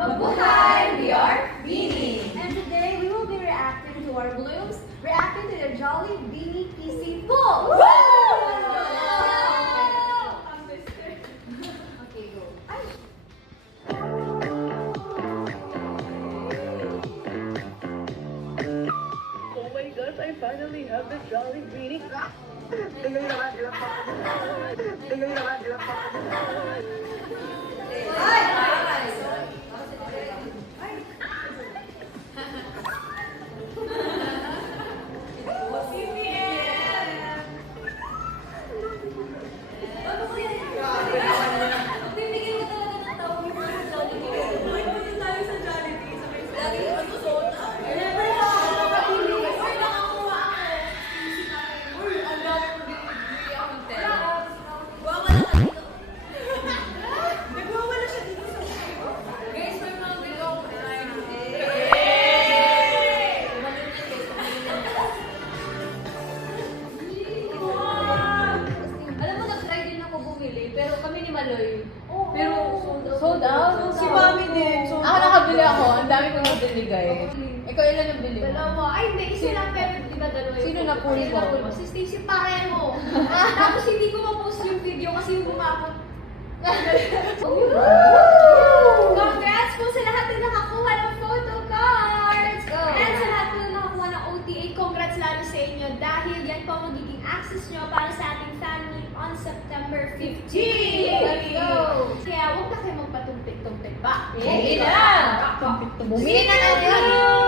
Mabuhay! We are Beanie! And today we will be reacting to our blooms, reacting to the Jolly Beanie PC Full! Okay, go. Ay! Oh my gosh, I finally have the Jolly Beanie. Tingnan naman, ilang pa. Tingnan naman, ilang pa. Pero kami ni Maloy. Pero sold out. Si Mami din. Ako nakabili ako. Ang dami kong nabili, guys. Ikaw ilan yung bili mo? Dalawa. Ay, hindi. Isa lang pero di ba dalawa yun? Sino napuli mo? Si Stacey pareho. Tapos hindi ko ma-post yung video kasi yung umabot. Congrats po sa lahat na nakakuha ng photo cards! And sa lahat na nakakuha ng OTA, congrats lalo sa inyo dahil yan po ang magiging access nyo para sa ating fan meet on September 15! Let's go! Kaya huwag na kayo magpatumpik-tumpik ba? Hindi na! Bumili na lang!